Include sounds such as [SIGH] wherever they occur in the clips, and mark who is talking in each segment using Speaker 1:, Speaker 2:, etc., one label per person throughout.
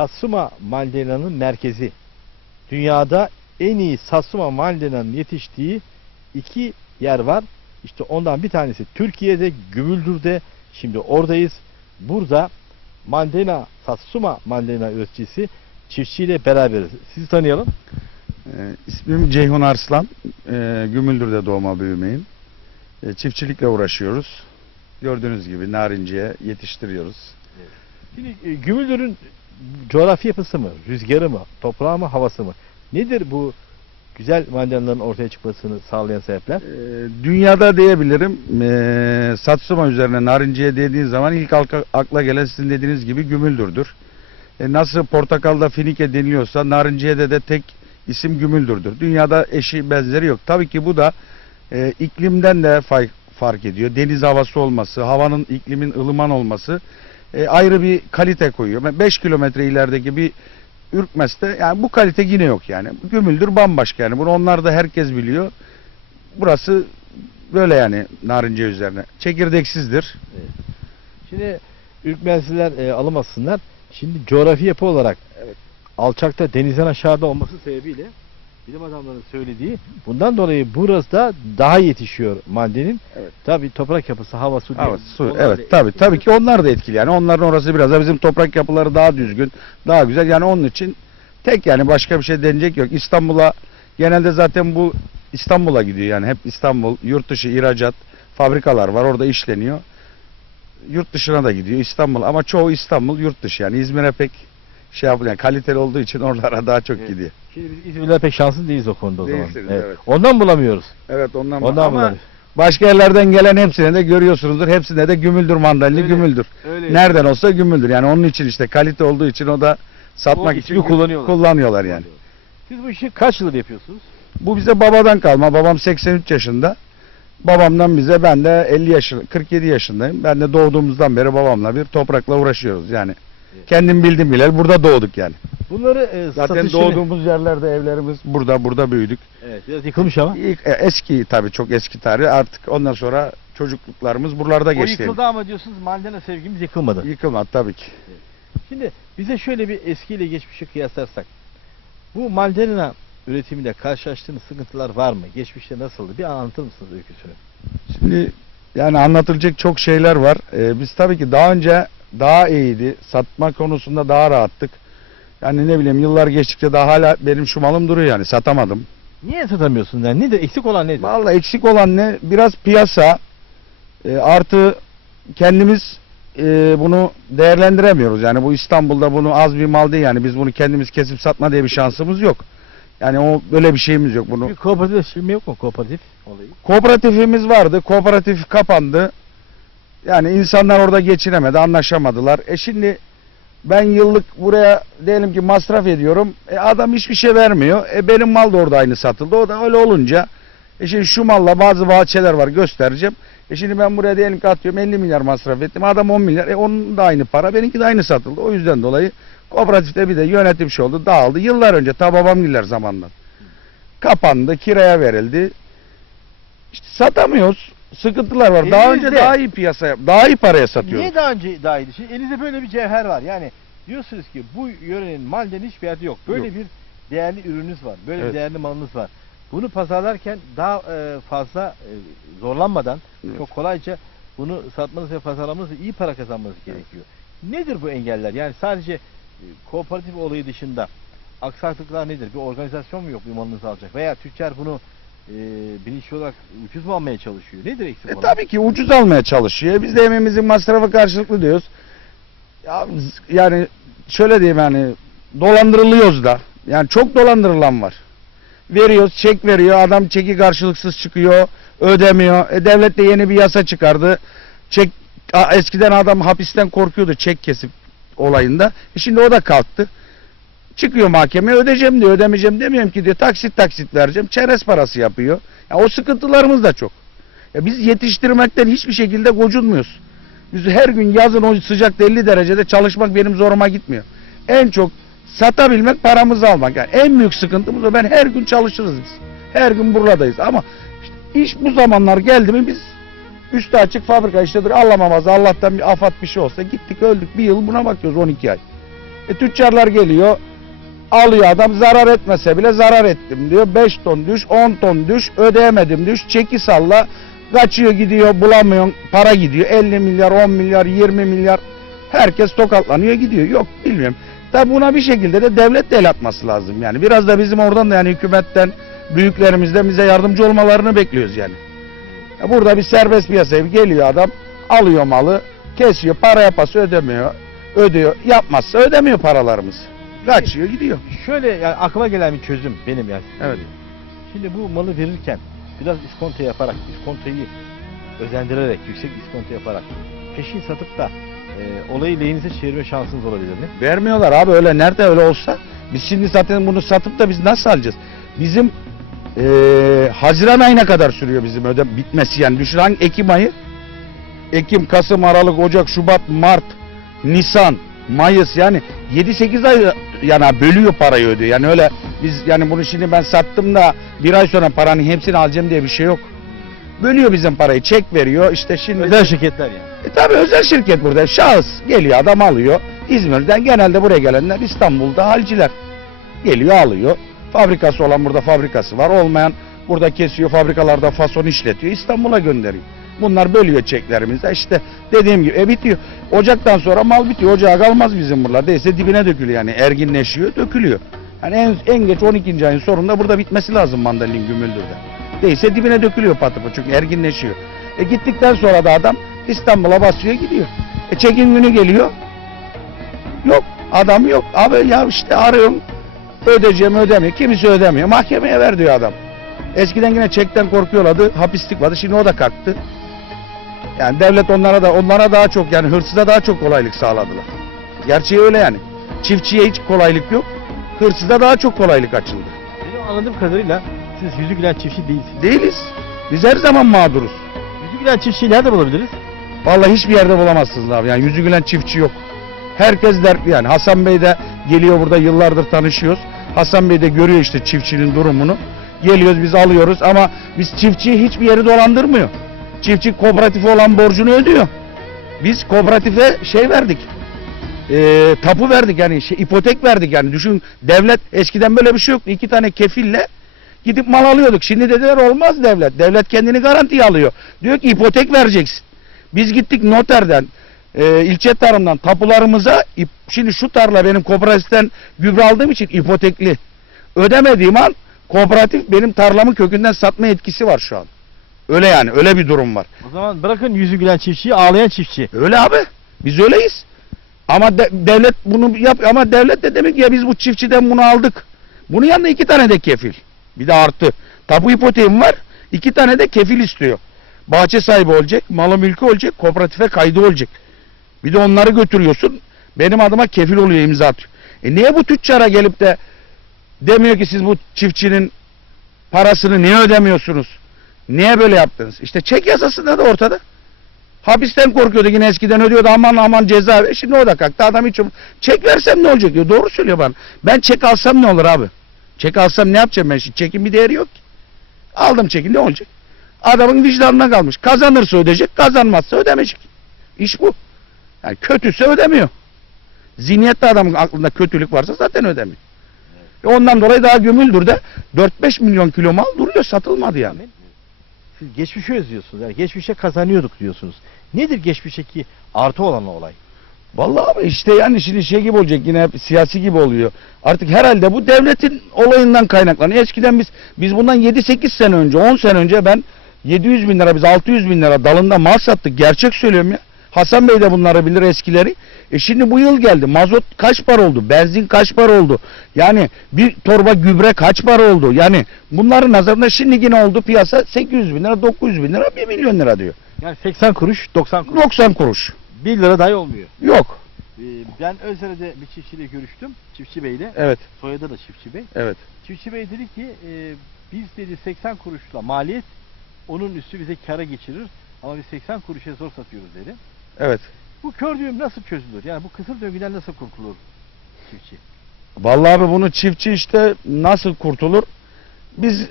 Speaker 1: Satsuma Mandalina'nın merkezi. Dünyada en iyi Satsuma Mandalina'nın yetiştiği iki yer var. İşte ondan bir tanesi Türkiye'de, Gümüldür'de. Şimdi oradayız. Burada mandalina, Satsuma mandalina üreticisi çiftçiyle beraberiz. Sizi tanıyalım.
Speaker 2: Ee, ismim Ceyhun Arslan. Ee, Gümüldür'de doğma büyümeyim. Ee, çiftçilikle uğraşıyoruz. Gördüğünüz gibi narinciye yetiştiriyoruz.
Speaker 1: Şimdi e, Gümüldür'ün coğrafi yapısı mı, rüzgarı mı, toprağı mı, havası mı? Nedir bu güzel mandalinaların ortaya çıkmasını sağlayan sebepler?
Speaker 2: Ee, dünyada diyebilirim ee, Satsuma üzerine narinciye dediğin zaman ilk akla, gelen sizin dediğiniz gibi Gümüldür'dür. E, nasıl portakalda finike deniliyorsa narinciyede de tek isim Gümüldür'dür. Dünyada eşi benzeri yok. Tabii ki bu da e, iklimden de fay- fark ediyor. Deniz havası olması, havanın iklimin ılıman olması e, ayrı bir kalite koyuyor. 5 kilometre ilerideki bir Ürkmez'de yani bu kalite yine yok yani. Gümüldür bambaşka yani. Bunu onlar da herkes biliyor. Burası böyle yani narince üzerine. Çekirdeksizdir.
Speaker 1: Şimdi ürkmezliler e, alamazsınlar. Şimdi coğrafi yapı olarak
Speaker 2: Evet.
Speaker 1: alçakta denizden aşağıda olması sebebiyle bilim adamlarının söylediği bundan dolayı burası da daha yetişiyor mandalin.
Speaker 2: Evet.
Speaker 1: Tabii toprak yapısı, hava, su.
Speaker 2: Hava, su, evet tabii tabii ki onlar da etkili. Yani onların orası biraz da bizim toprak yapıları daha düzgün, daha güzel. Yani onun için tek yani başka bir şey denecek yok. İstanbul'a genelde zaten bu İstanbul'a gidiyor yani hep İstanbul, yurt dışı ihracat fabrikalar var orada işleniyor. Yurt dışına da gidiyor İstanbul ama çoğu İstanbul yurt dışı yani İzmir'e pek şey yapılıyor. Yani kaliteli olduğu için oralara [LAUGHS] daha çok
Speaker 1: Evet.
Speaker 2: gidiyor.
Speaker 1: Şimdi biz İzmirliler pek şanslı değiliz o konuda o zaman.
Speaker 2: Değilsiniz, evet.
Speaker 1: Ondan bulamıyoruz.
Speaker 2: Evet ondan,
Speaker 1: Ondan
Speaker 2: ama
Speaker 1: bulamıyoruz.
Speaker 2: başka yerlerden gelen hepsine de görüyorsunuzdur. Hepsinde de gümüldür mandalini
Speaker 1: Öyle.
Speaker 2: gümüldür.
Speaker 1: Öyle.
Speaker 2: Nereden olsa gümüldür. Yani onun için işte kalite olduğu için o da satmak
Speaker 1: O
Speaker 2: için
Speaker 1: ismi kullanıyorlar.
Speaker 2: kullanıyorlar yani.
Speaker 1: Siz bu işi kaç yıldır yapıyorsunuz?
Speaker 2: Bu bize babadan kalma. Babam 83 yaşında. Babamdan bize ben de 50 yaşında 47 yaşındayım. Ben de doğduğumuzdan beri babamla bir toprakla uğraşıyoruz yani. Kendim bildim bileli burada doğduk yani.
Speaker 1: Bunları e,
Speaker 2: Zaten
Speaker 1: satışını...
Speaker 2: doğduğumuz yerlerde evlerimiz burada burada büyüdük.
Speaker 1: Evet, biraz yıkılmış ama.
Speaker 2: İlk, e, eski tabii çok eski tarih. Artık ondan sonra çocukluklarımız buralarda
Speaker 1: O
Speaker 2: geçti.
Speaker 1: yıkıldı ama diyorsunuz mandalina sevgimiz yıkılmadı.
Speaker 2: Yıkılmadı tabii ki.
Speaker 1: Şimdi bize şöyle bir eskiyle geçmişi kıyaslarsak. Bu mandalina üretiminde karşılaştığınız sıkıntılar var mı? Geçmişte nasıldı? Bir anlatır mısınız öyküsünü?
Speaker 2: Şimdi yani anlatılacak çok şeyler var. Ee, biz tabii ki daha önce daha iyiydi. Satma konusunda daha rahattık. Yani ne bileyim yıllar geçtikçe daha hala benim şu malım duruyor yani satamadım.
Speaker 1: Niye satamıyorsun? Yani nedir? Eksik olan nedir?
Speaker 2: Vallahi eksik olan ne? Biraz piyasa e, artı kendimiz e, bunu değerlendiremiyoruz. Yani bu İstanbul'da bunu az bir mal değil yani biz bunu kendimiz kesip satma diye bir şansımız yok. Yani o böyle bir şeyimiz yok bunu.
Speaker 1: Bir kooperatif şimdi yok mu? Kooperatif olayı.
Speaker 2: Kooperatifimiz vardı. Kooperatif kapandı. Yani insanlar orada geçinemedi, anlaşamadılar. E şimdi ben yıllık buraya diyelim ki masraf ediyorum. E adam hiçbir şey vermiyor. E benim mal da orada aynı satıldı. O da öyle olunca e şimdi şu malla bazı bahçeler var göstereceğim. E şimdi ben buraya diyelim ki atıyorum 50 milyar masraf ettim. Adam 10 milyar. E onun da aynı para. Benimki de aynı satıldı. O yüzden dolayı kooperatifte bir de yönetim şey oldu. Dağıldı. Yıllar önce ta babamgiller zamandan. Kapandı. Kiraya verildi. İşte satamıyoruz. Sıkıntılar var. Daha önce daha iyi piyasaya, daha iyi paraya satıyoruz.
Speaker 1: Niye daha önce daha iyiydi? Şimdi elinizde böyle bir cevher var. Yani diyorsunuz ki bu yörenin malden hiçbir yerde yok. Böyle
Speaker 2: Yok.
Speaker 1: bir değerli ürününüz var. Böyle
Speaker 2: Evet.
Speaker 1: bir değerli malınız var. Bunu pazarlarken daha e, fazla e, zorlanmadan
Speaker 2: Evet.
Speaker 1: çok kolayca bunu satmanız ve pazarlamanız ve iyi para kazanmanız gerekiyor. Nedir bu engeller? Yani sadece e, kooperatif olayı dışında aksaklıklar nedir? Bir organizasyon mu yok bir malınızı alacak? Veya tüccar bunu e, bilinçli olarak ucuz mu almaya çalışıyor? Nedir eksik
Speaker 2: E
Speaker 1: olan?
Speaker 2: tabii ki ucuz almaya çalışıyor. Biz de emeğimizin masrafı karşılıklı diyoruz. Ya, z- yani şöyle diyeyim yani dolandırılıyoruz da. Yani çok dolandırılan var. Veriyoruz, çek veriyor. Adam çeki karşılıksız çıkıyor, ödemiyor. E, devlet de yeni bir yasa çıkardı. Çek a- eskiden adam hapisten korkuyordu çek kesip olayında. E, şimdi o da kalktı. Çıkıyor mahkemeye ödeyeceğim diyor, ödemeyeceğim demiyorum ki diyor. Taksit taksit vereceğim. Çerez parası yapıyor. Ya, o sıkıntılarımız da çok. Ya biz yetiştirmekten hiçbir şekilde gocunmuyoruz. Biz her gün yazın o sıcakta 50 derecede çalışmak benim zoruma gitmiyor. En çok satabilmek, paramızı almak. Yani en büyük sıkıntımız o. Ben her gün çalışırız biz. Her gün buradayız ama işte iş bu zamanlar geldi mi biz üstü açık fabrika işledir. Allah'ım Allah'tan bir afat bir şey olsa gittik öldük bir yıl buna bakıyoruz 12 ay. E, tüccarlar geliyor alıyor adam zarar etmese bile zarar ettim diyor. 5 ton düş 10 ton düş ödeyemedim düş çeki salla kaçıyor gidiyor bulamıyorsun para gidiyor 50 milyar 10 milyar 20 milyar herkes tokatlanıyor gidiyor yok bilmiyorum. Tabi buna bir şekilde de devlet de el atması lazım yani biraz da bizim oradan da yani hükümetten büyüklerimizden bize yardımcı olmalarını bekliyoruz yani. Ya Burada bir serbest piyasaya geliyor adam alıyor malı kesiyor para yapası ödemiyor ödüyor yapmazsa ödemiyor paralarımızı. Kaçıyor gidiyor.
Speaker 1: Şöyle yani aklıma gelen bir çözüm benim yani.
Speaker 2: Evet.
Speaker 1: Şimdi bu malı verirken biraz iskonto yaparak, iskontoyu özendirerek, yüksek iskonto yaparak peşin satıp da e, olayı lehinize çevirme şansınız olabilir mi?
Speaker 2: Vermiyorlar abi öyle nerede öyle olsa biz şimdi zaten bunu satıp da biz nasıl alacağız? Bizim eee Haziran ayına kadar sürüyor bizim öde bitmesi yani düşün hangi Ekim ayı? Ekim, Kasım, Aralık, Ocak, Şubat, Mart, Nisan, Mayıs yani 7-8 ay yani bölüyor parayı ödüyor. Yani öyle biz yani bunu şimdi ben sattım da bir ay sonra paranın hepsini alacağım diye bir şey yok. Bölüyor bizim parayı, çek veriyor. işte şimdi
Speaker 1: Özel şirketler yani.
Speaker 2: e tabi özel şirket burada. Şahıs geliyor adam alıyor. İzmir'den genelde buraya gelenler İstanbul'da halciler. Geliyor alıyor. Fabrikası olan burada fabrikası var. Olmayan burada kesiyor fabrikalarda fason işletiyor. İstanbul'a gönderiyor. Bunlar bölüyor çeklerimizde. İşte dediğim gibi e bitiyor. Ocaktan sonra mal bitiyor. Ocağa kalmaz bizim buralar. Değilse dibine dökülüyor yani. Erginleşiyor, dökülüyor. Yani en, en geç 12. ayın sonunda burada bitmesi lazım mandalin gümüldürde. Değilse dibine dökülüyor patı çünkü erginleşiyor. E gittikten sonra da adam İstanbul'a basıyor gidiyor. E çekim günü geliyor. Yok adam yok. Abi ya işte arıyorum. Ödeyeceğim ödemiyor. Kimisi ödemiyor. Mahkemeye ver diyor adam. Eskiden yine çekten korkuyorlardı. Hapislik vardı. Şimdi o da kalktı. Yani devlet onlara da onlara daha çok yani hırsıza daha çok kolaylık sağladılar. Gerçeği öyle yani. Çiftçiye hiç kolaylık yok. Hırsıza daha çok kolaylık açıldı.
Speaker 1: Benim anladığım kadarıyla siz yüzü gülen çiftçi değilsiniz.
Speaker 2: Değiliz. Biz her zaman mağduruz.
Speaker 1: Yüzü gülen çiftçiyi nerede bulabiliriz?
Speaker 2: Vallahi hiçbir yerde bulamazsınız abi. Yani yüzü gülen çiftçi yok. Herkes dertli yani. Hasan Bey de geliyor burada yıllardır tanışıyoruz. Hasan Bey de görüyor işte çiftçinin durumunu. Geliyoruz biz alıyoruz ama biz çiftçiyi hiçbir yeri dolandırmıyor. Çiftçi kooperatife olan borcunu ödüyor. Biz kooperatife şey verdik. Ee, tapu verdik yani şey, ipotek verdik yani düşün devlet eskiden böyle bir şey yoktu. İki tane kefille gidip mal alıyorduk. Şimdi dediler olmaz devlet. Devlet kendini garantiye alıyor. Diyor ki ipotek vereceksin. Biz gittik noterden, e, ilçe tarımdan tapularımıza, şimdi şu tarla benim kooperatiften gübre aldığım için ipotekli. Ödemediğim an kooperatif benim tarlamın kökünden satma etkisi var şu an. Öyle yani, öyle bir durum var.
Speaker 1: O zaman bırakın yüzü gülen çiftçiyi, ağlayan çiftçi.
Speaker 2: Öyle abi, biz öyleyiz. Ama de- devlet bunu yap ama devlet de demek ki ya biz bu çiftçiden bunu aldık. Bunun yanında iki tane de kefil. Bir de artı. Tapu ipoteğim var. iki tane de kefil istiyor. Bahçe sahibi olacak, malı mülkü olacak, kooperatife kaydı olacak. Bir de onları götürüyorsun. Benim adıma kefil oluyor imza atıyor. E niye bu tüccara gelip de demiyor ki siz bu çiftçinin parasını niye ödemiyorsunuz? Niye böyle yaptınız? İşte çek yasasında da ortada. Hapisten korkuyordu yine eskiden ödüyordu aman aman ceza ver. Şimdi o da kalktı adam hiç çek versem ne olacak diyor. Doğru söylüyor bana. Ben çek alsam ne olur abi? Çek alsam ne yapacağım ben şimdi? Çekin bir değeri yok ki. Aldım çekin ne olacak? Adamın vicdanına kalmış. Kazanırsa ödeyecek, kazanmazsa ödemeyecek. İş bu. Yani kötüse ödemiyor. Zihniyette adamın aklında kötülük varsa zaten ödemiyor. E ondan dolayı daha gömüldür de 4-5 milyon kilo mal duruyor satılmadı yani.
Speaker 1: Siz geçmişi özlüyorsunuz. Yani geçmişe kazanıyorduk diyorsunuz. Nedir geçmişteki artı olan olay?
Speaker 2: Vallahi abi işte yani şimdi şey gibi olacak yine hep siyasi gibi oluyor. Artık herhalde bu devletin olayından kaynaklanıyor. Eskiden biz biz bundan 7-8 sene önce 10 sene önce ben 700 bin lira biz 600 bin lira dalında mal sattık. Gerçek söylüyorum ya. Hasan Bey de bunları bilir eskileri. E şimdi bu yıl geldi. Mazot kaç para oldu? Benzin kaç para oldu? Yani bir torba gübre kaç para oldu? Yani bunların nazarında şimdi yine oldu piyasa 800 bin lira, 900 bin lira, 1 milyon lira diyor.
Speaker 1: Yani 80 kuruş, 90 kuruş.
Speaker 2: 90 kuruş.
Speaker 1: 1 lira dahi olmuyor.
Speaker 2: Yok.
Speaker 1: Ee, Ben Özdere'de bir çiftçiyle görüştüm. Çiftçi Bey'le.
Speaker 2: Evet,
Speaker 1: Soyadı da Çiftçi Bey.
Speaker 2: evet.
Speaker 1: Çiftçi Bey dedi ki e, biz dedi 80 kuruşla maliyet onun üstü bize kara geçirir. Ama biz 80 kuruşa zor satıyoruz dedi.
Speaker 2: Evet.
Speaker 1: Bu kör düğüm nasıl çözülür? Yani bu kısır döngüden nasıl kurtulur çiftçi?
Speaker 2: Vallahi abi bunu çiftçi işte nasıl kurtulur? Biz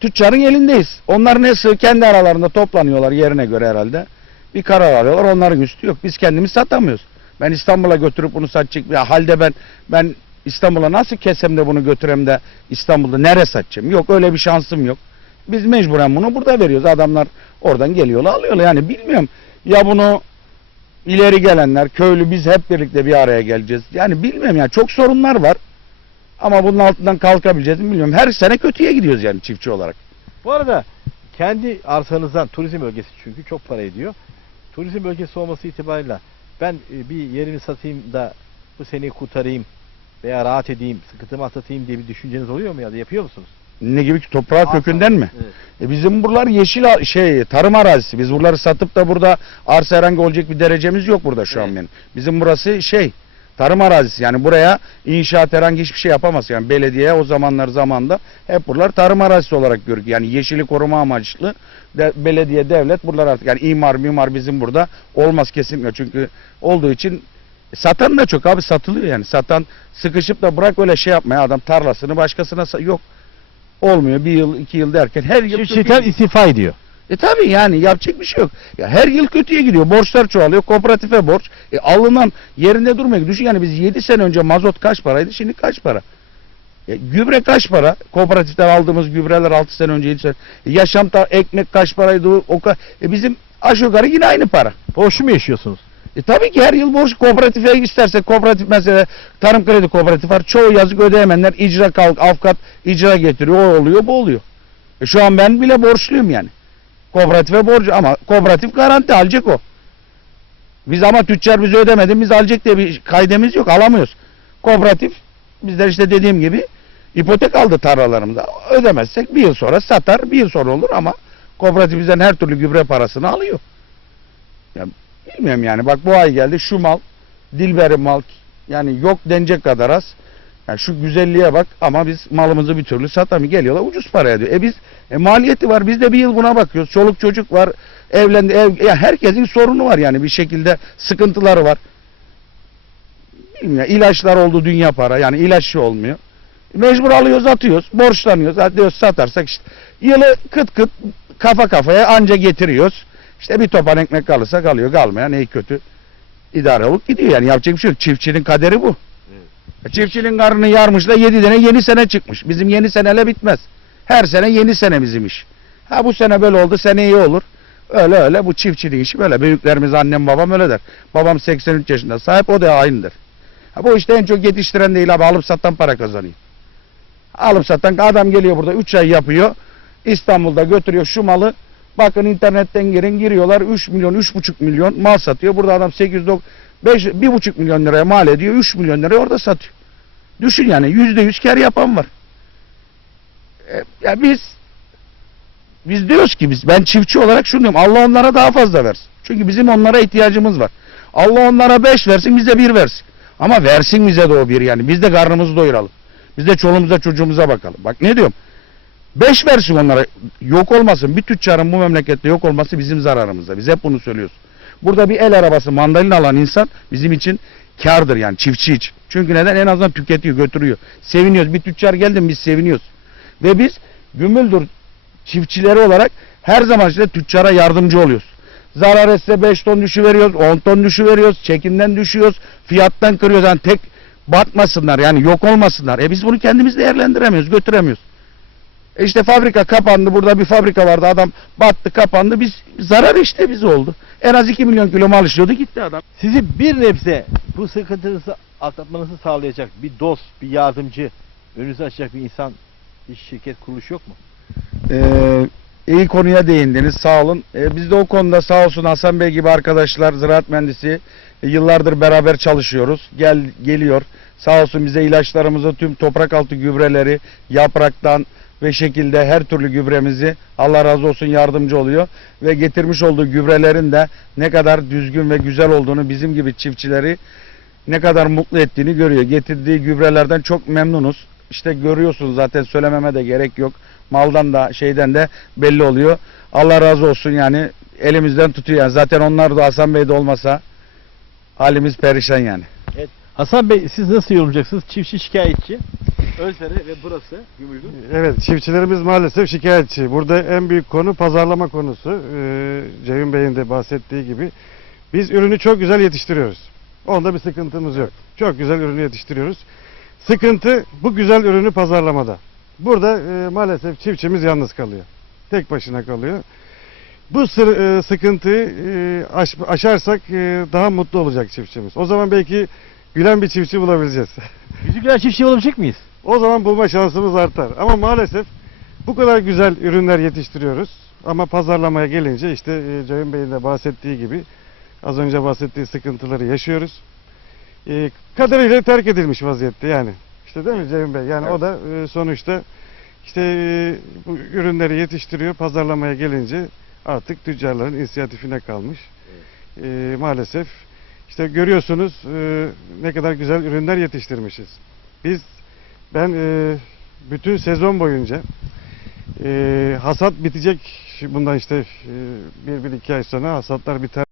Speaker 2: tüccarın elindeyiz. Onlar nasıl kendi aralarında toplanıyorlar yerine göre herhalde. Bir karar alıyorlar onların üstü yok. Biz kendimiz satamıyoruz. Ben İstanbul'a götürüp bunu satacak. Ya halde ben ben İstanbul'a nasıl kesem de bunu götürem de İstanbul'da nereye satacağım? Yok öyle bir şansım yok. Biz mecburen bunu burada veriyoruz. Adamlar oradan geliyorlar alıyorlar. Yani bilmiyorum ya bunu ileri gelenler köylü biz hep birlikte bir araya geleceğiz. Yani bilmiyorum yani çok sorunlar var. Ama bunun altından kalkabileceğiz mi bilmiyorum. Her sene kötüye gidiyoruz yani çiftçi olarak.
Speaker 1: Bu arada kendi arsanızdan turizm bölgesi çünkü çok para ediyor. Turizm bölgesi olması itibariyle ben e, bir yerimi satayım da bu seneyi kurtarayım veya rahat edeyim, sıkıntımı atlatayım diye bir düşünceniz oluyor mu ya da yapıyor musunuz?
Speaker 2: Ne gibi ki toprağı
Speaker 1: Arsa.
Speaker 2: kökünden mi?
Speaker 1: Evet.
Speaker 2: E bizim buralar yeşil şey tarım arazisi. Biz buraları satıp da burada arsa herhangi olacak bir derecemiz yok burada şu an
Speaker 1: Evet.
Speaker 2: benim. Bizim burası şey tarım arazisi. Yani buraya inşaat herhangi hiçbir şey yapamaz. Yani belediye o zamanlar zamanda hep buralar tarım arazisi olarak görüyor. Yani yeşili koruma amaçlı de, belediye devlet buralar artık yani imar mimar bizim burada olmaz kesinlikle. Çünkü olduğu için satan da çok abi satılıyor yani. Satan sıkışıp da bırak öyle şey yapmaya adam tarlasını başkasına yok. Olmuyor bir yıl iki yıl derken her yıl
Speaker 1: Çiftçilikten istifa ediyor.
Speaker 2: e tabi yani yapacak bir şey yok. Ya her yıl kötüye gidiyor. Borçlar çoğalıyor. Kooperatife borç. E alınan yerinde durmuyor. Düşün yani biz 7 sene önce mazot kaç paraydı? Şimdi kaç para? E, gübre kaç para? Kooperatiften aldığımız gübreler 6 sene önce 7 sene. E, yaşam ta- ekmek kaç paraydı? O, ka- e, bizim aşağı yukarı yine aynı para.
Speaker 1: Borçlu mu yaşıyorsunuz?
Speaker 2: E tabii ki her yıl borç kooperatife isterse kooperatif mesela tarım kredi kooperatif var. Çoğu yazık ödeyemeyenler icra kalk avukat icra getiriyor. O oluyor bu oluyor. E şu an ben bile borçluyum yani. Kooperatife borcu ama kooperatif garanti alacak o. Biz ama tüccar bizi ödemedi biz alacak diye bir kaydemiz yok alamıyoruz. Kooperatif bizler işte dediğim gibi ipotek aldı tarlalarımıza. Ödemezsek bir yıl sonra satar bir yıl sonra olur ama kooperatif bizden her türlü gübre parasını alıyor. Ya bilmiyorum yani bak bu ay geldi şu mal Dilberi mal yani yok denecek kadar az. Yani şu güzelliğe bak ama biz malımızı bir türlü satamıyor. Geliyorlar ucuz paraya diyor. E biz e, maliyeti var. Biz de bir yıl buna bakıyoruz. Çoluk çocuk var. Evlendi. Ev, ya herkesin sorunu var yani bir şekilde sıkıntıları var. Bilmiyorum. ilaçlar oldu dünya para. Yani ilaççı olmuyor. Mecbur alıyoruz atıyoruz. Borçlanıyoruz. Diyoruz satarsak işte. Yılı kıt kıt kafa kafaya anca getiriyoruz. İşte bir topan ekmek kalırsa kalıyor. Kalmayan iyi kötü idare olup gidiyor. Yani yapacak bir şey yok. Çiftçinin kaderi bu. Çiftçinin karnını yarmışla 7 tane yeni sene çıkmış. Bizim yeni seneyle bitmez. Her sene yeni sene bizim iş. Ha bu sene böyle oldu, sene iyi olur. Öyle öyle bu çiftçilik işi böyle. Büyüklerimiz annem babam öyle der. Babam 83 yaşında sahip o da aynıdır. Ha, bu işte en çok yetiştiren değil abi alıp satan para kazanıyor. Alıp satan adam geliyor burada 3 ay yapıyor. İstanbul'da götürüyor şu malı. Bakın internetten girin giriyorlar 3 milyon 3,5 milyon mal satıyor. Burada adam 8 5 1,5 milyon liraya mal ediyor. 3 milyon liraya orada satıyor. Düşün yani yüzde yüz kar yapan var. E, ya biz biz diyoruz ki biz ben çiftçi olarak şunu diyorum Allah onlara daha fazla versin. Çünkü bizim onlara ihtiyacımız var. Allah onlara 5 versin bize 1 versin. Ama versin bize de o bir yani. Biz de karnımızı doyuralım. Biz de çoluğumuza çocuğumuza bakalım. Bak ne diyorum. 5 versin onlara. Yok olmasın. Bir tüccarın bu memlekette yok olması bizim zararımıza. Biz hep bunu söylüyoruz. Burada bir el arabası mandalina alan insan bizim için kardır yani çiftçi için. Çünkü neden? En azından tüketiyor, götürüyor. Seviniyoruz. Bir tüccar geldi mi biz seviniyoruz. Ve biz Gümüldür çiftçileri olarak her zaman işte tüccara yardımcı oluyoruz. Zarar etse 5 ton düşüveriyoruz, 10 ton düşüveriyoruz, çekinden düşüyoruz, fiyattan kırıyoruz. Yani tek batmasınlar yani yok olmasınlar. E biz bunu kendimiz değerlendiremiyoruz, götüremiyoruz. E işte fabrika kapandı, burada bir fabrika vardı, adam battı, kapandı, biz zarar işte biz oldu. En az 2 milyon kilo mal işliyordu, gitti adam.
Speaker 1: Sizi bir nebze bu sıkıntınızı atlatmanızı sağlayacak bir dost, bir yardımcı, önünüzü açacak bir insan, bir şirket, kuruluş yok mu?
Speaker 2: Ee, iyi konuya değindiniz sağ olun. Ee, biz de o konuda sağ olsun Hasan Bey gibi arkadaşlar ziraat mühendisi e, yıllardır beraber çalışıyoruz. Gel geliyor. Sağ olsun bize ilaçlarımızı tüm toprak altı gübreleri yapraktan ve şekilde her türlü gübremizi Allah razı olsun yardımcı oluyor ve getirmiş olduğu gübrelerin de ne kadar düzgün ve güzel olduğunu bizim gibi çiftçileri ne kadar mutlu ettiğini görüyor. Getirdiği gübrelerden çok memnunuz. İşte görüyorsunuz zaten söylememe de gerek yok. Maldan da şeyden de belli oluyor. Allah razı olsun yani elimizden tutuyor. Yani zaten onlar da Hasan Bey de olmasa halimiz perişan yani.
Speaker 1: Hasan Bey siz nasıl yorumlayacaksınız? Çiftçi şikayetçi. Özleri ve burası Gümüldür.
Speaker 3: Evet, çiftçilerimiz maalesef şikayetçi. Burada en büyük konu pazarlama konusu. Ee, Ceyhun Bey'in de bahsettiği gibi. Biz ürünü çok güzel yetiştiriyoruz. Onda bir sıkıntımız yok. Çok güzel ürünü yetiştiriyoruz. Sıkıntı bu güzel ürünü pazarlamada. Burada e, maalesef çiftçimiz yalnız kalıyor. Tek başına kalıyor. Bu sır- e, sıkıntıyı e, aş- aşarsak e, daha mutlu olacak çiftçimiz. O zaman belki gülen bir çiftçi bulabileceğiz.
Speaker 1: Yüzü güler çiftçi olabilecek miyiz?
Speaker 3: O zaman bulma şansımız artar. Ama maalesef bu kadar güzel ürünler yetiştiriyoruz. Ama pazarlamaya gelince işte e, Ceyhun Bey'in de bahsettiği gibi az önce bahsettiği sıkıntıları yaşıyoruz. E, kaderiyle terk edilmiş vaziyette yani. İşte değil mi Ceyhun Bey? Yani o da e, sonuçta işte bu ürünleri yetiştiriyor. Pazarlamaya gelince artık tüccarların inisiyatifine kalmış. E, maalesef işte görüyorsunuz ne kadar güzel ürünler yetiştirmişiz. Biz ben e, bütün sezon boyunca e, hasat bitecek bundan işte e, bir, bir iki ay sonra hasatlar biter.